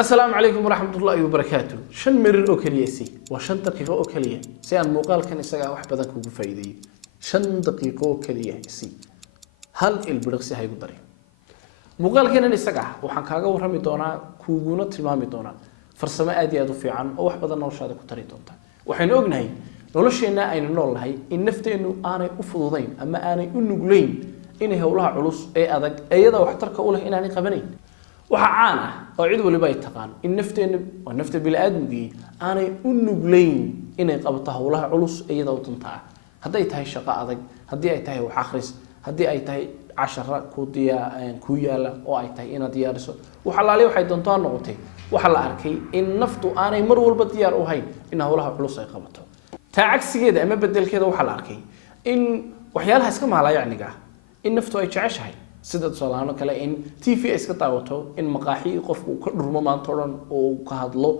السلام عليكم ورحمة الله وبركاته. شن مرر أوكليسي وشن دقيقة أوكلية سيان مقال كان يسقى واحد بدن كوجو فايدي شن دقيقة أوكليسي هل البرقسي هاي قدري مقال كان يسقى وحن كاجا ورمي دونا كوجونا تلمامي دونا فرسمة أدي أدو في عن أو واحد بدن نوش هذا كتري دونتا وحين أجنهي نولشينا أين نول هاي إن نفت إنه أنا أفضلين أما أنا النجلين إنه هؤلاء علوس أي أذك أي هذا وحترك أوله إن أنا قبنين وحعانة oo cid waliba ay taqaan in nafta bilaadanki aanay u nugleyn inay qabato hawlaha culus iyada oo tantaa haday tahay shaqo adag hadii ay tahay wax akhris hadii ay tahay cashara ku yaala oo ay tahay inaad diyaariso waxa laali waxay doontaa noqotay waxa la arkay in naftu aanay mar walba diyaar u hayn in hawlaha culus ay qabato taacsigeeda ama bedelkeeda waxa la arkay in waxyaalaha iska maalayacniga in naftu ay jeceshahay sida salaano kale in TV iska daawato in maqaaxi qofku ka dhurmo maanta oo oo ka hadlo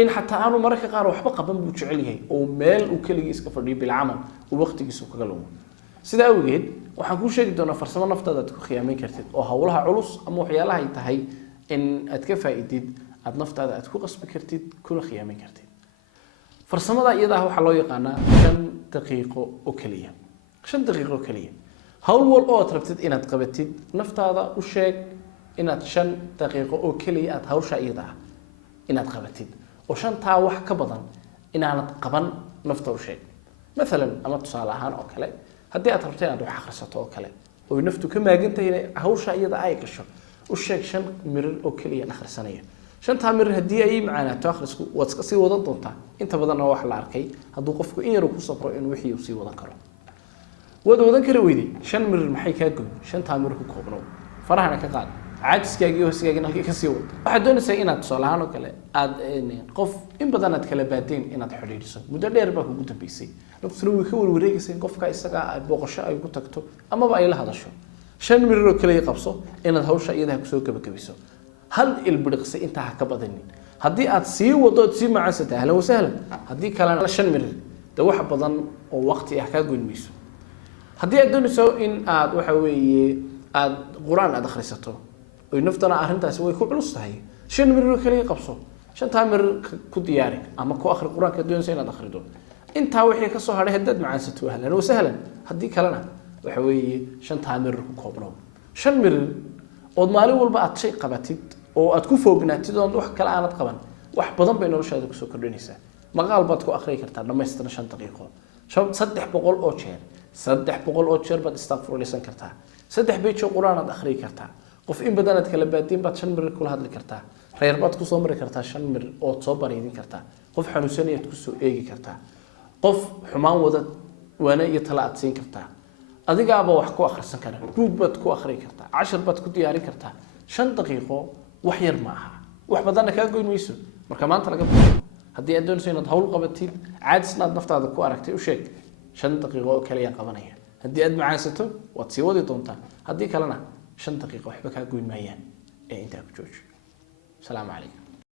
in xataa aanu mararka qaar waxba qaban buu jecel yahay oo meel uu kaliya iska fadhiyo bil amal oo waqtigiisa kaga lumo sida awgeed waxaan ku sheegi doonaa farsamo naftaada aad ku khiyaameyn kartid oo hawlaha culus ama waxyaalaha ay tahay in aad ka faa'iidid aad naftaada aad ku qasbi kartid kuna khiyaameyn kartid farsamada iyada waxa loo yaqaanaa 5 daqiiqo oo kaliya 5 daqiiqo oo kaliya hawl wal oo trabtid inaad qabatid naftaada u sheeg inaad 5 daqiiqo oo kaliya aad hawsha iyada inaad qabatid oo shantaa wax ka badan inaanad qaban nafta u sheeg مثلا ama tusaale ahaan oo kale hadii aad rabtay inaad wax akhrisato oo kale oo naftu ka maagantahay hawsha iyada ay gasho u sheeg 5 mirir oo kaliya akhrisanaya shantaa mirir hadii ay macaanaato akhrisku waad iska sii wadan doontaa inta badan wax la arkay haduu qofku in yar ku safro in wixii uu sii wadan karo ودودن كره ويدي شن مر maxay ka goyn shanta mir ku koobno farahana ka qaad caajiskaaga iyo hoosigaaga halkii ka sii wad waxa doonaysaa inaad salaano kale aad qof in badan aad kala baadeen inaad xiriiriso muddo dheer baa kugu dambeysay nafsuna way ka warwareegaysaa qofka isaga ay booqasho ay ku tagto ama ay la hadasho shan mir oo kale qabso inaad hawsha iyada ku soo gabagabiso hal ilbiriqsi inta ka badanin hadii aad sii wado si macaasata ahlan wa sahlan hadii kale shan mir da wax badan oo waqti ah ka goynmayso hadii aad doonayso in aad waxa weeye aad quraan aad akhrisato oo naftana arintaas way ku culus tahay shan mir kaliya qabso shanta mir ku diyaari ama ku akhri quraanka doonayso inaad akhrido inta wixii ka soo haray hadad macaansato ahlan wa sahlan hadii kalena waxa weeye shanta mir ku koobno shan mir oo maalin walba aad shay qabatid oo aad ku foognaatid oo wax kale aanad qaban wax badan bay noloshaada ku soo kordhinaysaa maqaal baad ku akhri kartaa dhammaystiran 5 daqiiqo 300 oo jeer 300 oo jeer baad istaghfirlaysan kartaa 3 beej oo quraan aad akhri kartaa qof in badan aad kala baadin baad 5 mir kula hadli kartaa reer baad ku soo mari kartaa 5 mir oo soo bareedin kartaa qof xanuunsanayad ku soo eegi kartaa qof xumaan wada waana iyo tala aad siin kartaa adigaaba wax ku akhrisan kara buug baad ku akhri kartaa 10 baad ku diyaarin kartaa 5 daqiiqo wax yar ma aha wax badan ka goynayso marka maanta laga hadii aad doonayso inaad hawl qabatid caadisna naftaada ku aragtay u sheeg 5 daqiiqo oo kaliya qabanaya hadii aad macaansato waad sii wadi doontaa hadii kalena 5 daqiiqo waxba ka goyn maayaan ee inta ku jooji salaam alaykum